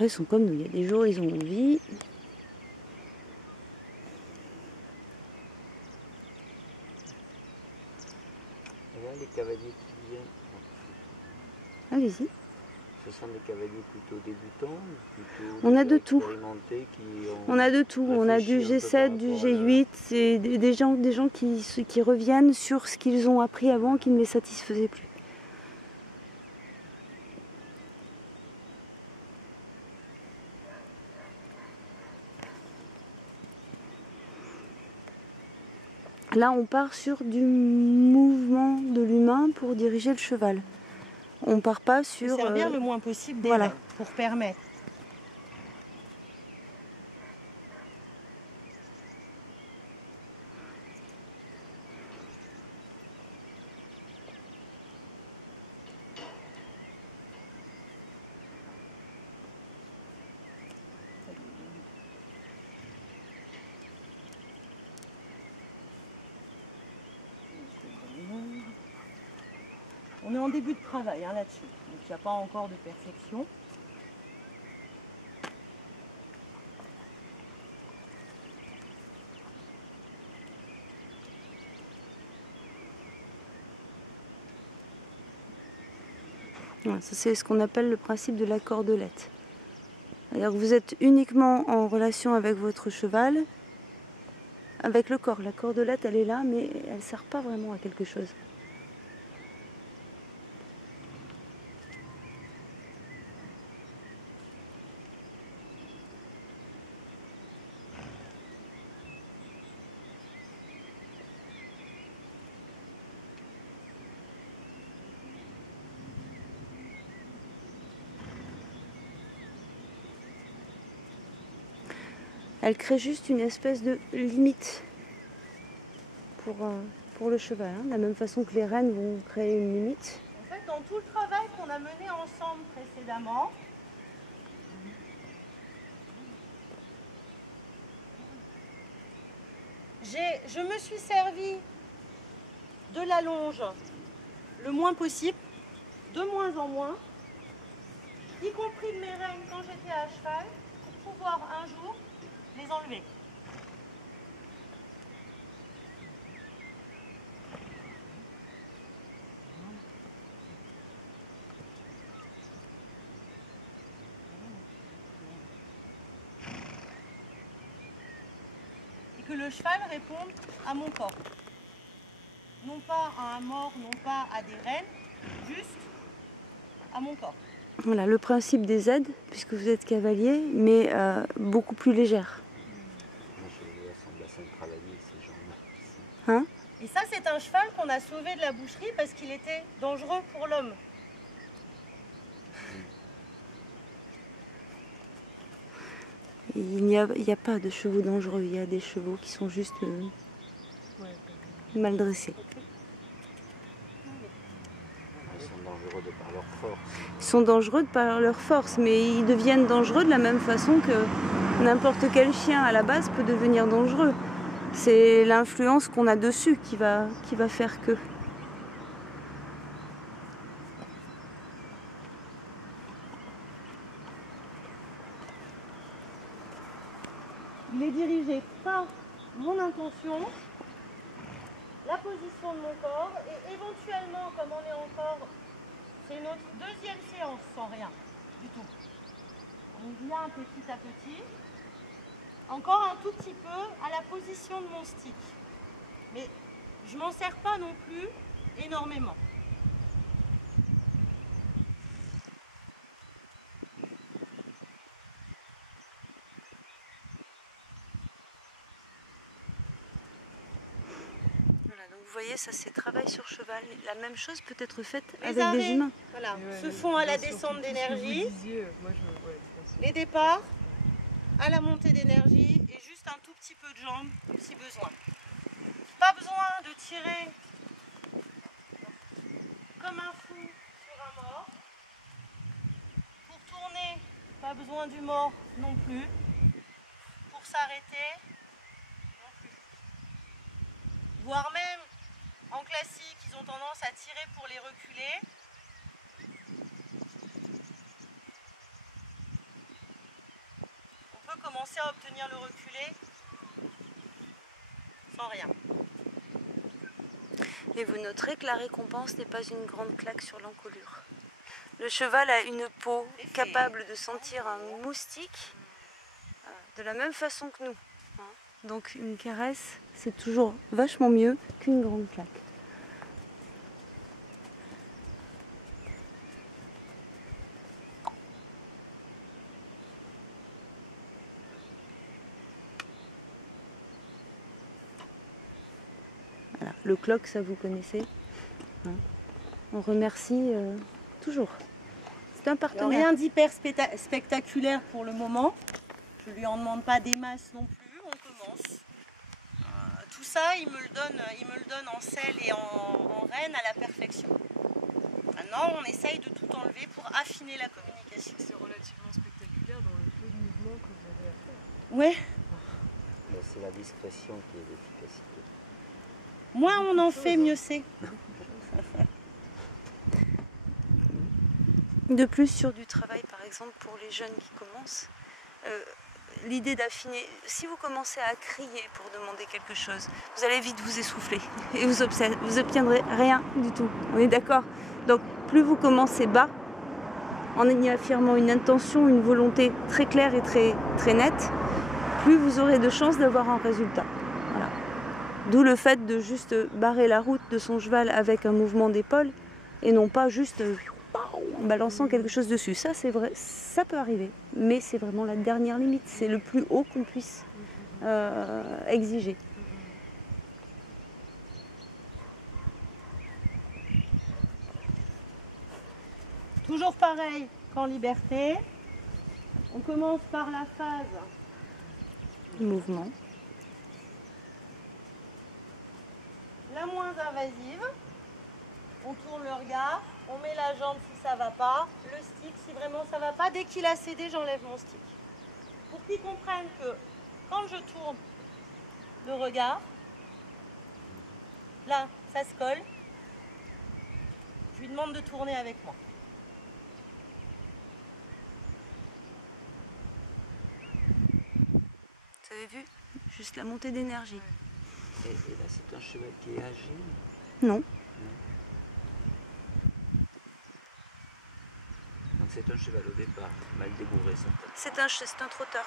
après, ils sont comme nous. Il y a des jours, ils ont envie. Et là, les cavaliers qui viennent, Allez-y. ce sont des cavaliers plutôt débutants, plutôt On a déjà de tout. expérimentés qui On a de tout. On a du réfléchi un peu par G7, du rapport à G8. C'est des gens qui reviennent sur ce qu'ils ont appris avant qui ne les satisfaisait plus. Là, on part sur du mouvement de l'humain pour diriger le cheval. On part pas sur... servir le moins possible des voilà. rênes pour permettre. On est en début de travail là-dessus, donc il n'y a pas encore de perfection. Voilà, ça, c'est ce qu'on appelle le principe de la cordelette. C'est-à-dire que vous êtes uniquement en relation avec votre cheval, avec le corps. La cordelette, elle est là, mais elle ne sert pas vraiment à quelque chose. Elle crée juste une espèce de limite pour le cheval. Hein. De la même façon que les rênes vont créer une limite. En fait, dans tout le travail qu'on a mené ensemble précédemment, je me suis servi de la longe le moins possible, de moins en moins, y compris de mes rênes quand j'étais à cheval, pour pouvoir un jour les enlever. Et que le cheval réponde à mon corps. Non pas à un mort, non pas à des rênes, juste à mon corps. Voilà, le principe des aides, puisque vous êtes cavalier, mais beaucoup plus légère. Moi, je les ressemble à ça de travailler, ces gens-là. Hein? Et ça, c'est un cheval qu'on a sauvé de la boucherie parce qu'il était dangereux pour l'homme. Il n'y a pas de chevaux dangereux, il y a des chevaux qui sont juste mal dressés. Ils sont dangereux de par leur force. Ils sont dangereux de par leur force, mais ils deviennent dangereux de la même façon que n'importe quel chien à la base peut devenir dangereux. C'est l'influence qu'on a dessus qui va faire que. Il est dirigé par mon intention, la position de mon corps et éventuellement, comme on est encore, c'est notre deuxième séance sans rien du tout. On vient petit à petit, encore un tout petit peu à la position de mon stick. Mais je m'en sers pas non plus énormément. Vous voyez, ça c'est travail sur cheval. La même chose peut être faite Les avec arrêts, des humains. voilà, se font à la descente d'énergie, les départs, à la montée d'énergie et juste un tout petit peu de jambes si besoin. Pas besoin de tirer comme un fou sur un mort. Pour tourner, pas besoin du mort non plus. Pour s'arrêter, non plus. Voire même en classique, ils ont tendance à tirer pour les reculer. commencer à obtenir le reculé sans rien. Et vous noterez que la récompense n'est pas une grande claque sur l'encolure. Le cheval a une peau capable de sentir un moustique de la même façon que nous. Donc une caresse, c'est toujours vachement mieux qu'une grande claque. Voilà, le cloc, ça vous connaissez. On remercie toujours. C'est un partenaire. Rien d'hyper spectaculaire pour le moment. Je lui en demande pas des masses non plus. On commence. Tout ça, il me le donne en selle et en renne à la perfection. Maintenant, on essaye de tout enlever pour affiner la communication. C'est relativement spectaculaire dans le peu de mouvements que vous avez à faire. Ouais. Mais c'est la discrétion qui est l'efficacité. Moins on en fait, mieux c'est. De plus, sur du travail, par exemple, pour les jeunes qui commencent, l'idée d'affiner, si vous commencez à crier pour demander quelque chose, vous allez vite vous essouffler et vous obtiendrez rien du tout. On est d'accord? Donc, plus vous commencez bas, en y affirmant une intention, une volonté très claire et très nette, plus vous aurez de chances d'avoir un résultat. Voilà. D'où le fait de juste barrer la route de son cheval avec un mouvement d'épaule et non pas juste en balançant quelque chose dessus. Ça, c'est vrai, ça peut arriver, mais c'est vraiment la dernière limite. C'est le plus haut qu'on puisse exiger. Toujours pareil qu'en liberté. On commence par la phase Mouvement. la moins invasive. On tourne le regard, on met la jambe si ça va pas, le stick si vraiment ça va pas. Dès qu'il a cédé, j'enlève mon stick. Pour qu'ils comprennent que quand je tourne le regard, là, ça se colle. Je lui demande de tourner avec moi. Vous avez vu? Juste la montée d'énergie. Et là, c'est un cheval qui est âgé? Non. Donc c'est un cheval au départ, mal débourré certainement. C'est un trotteur.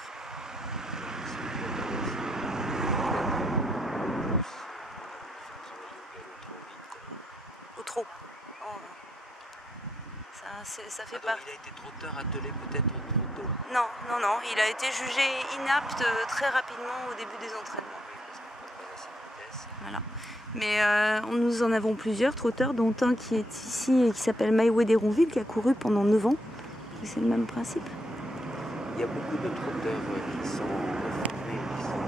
Au trot. Ça fait pas. Il a été trotteur attelé peut-être trop tôt. Non, il a été jugé inapte très rapidement au début des entraînements. Voilà. Mais nous en avons plusieurs trotteurs, dont un qui est ici et qui s'appelle Maïwé d'Héronville, qui a couru pendant 9 ans. C'est le même principe. Il y a beaucoup de trotteurs qui sont formés, qui sont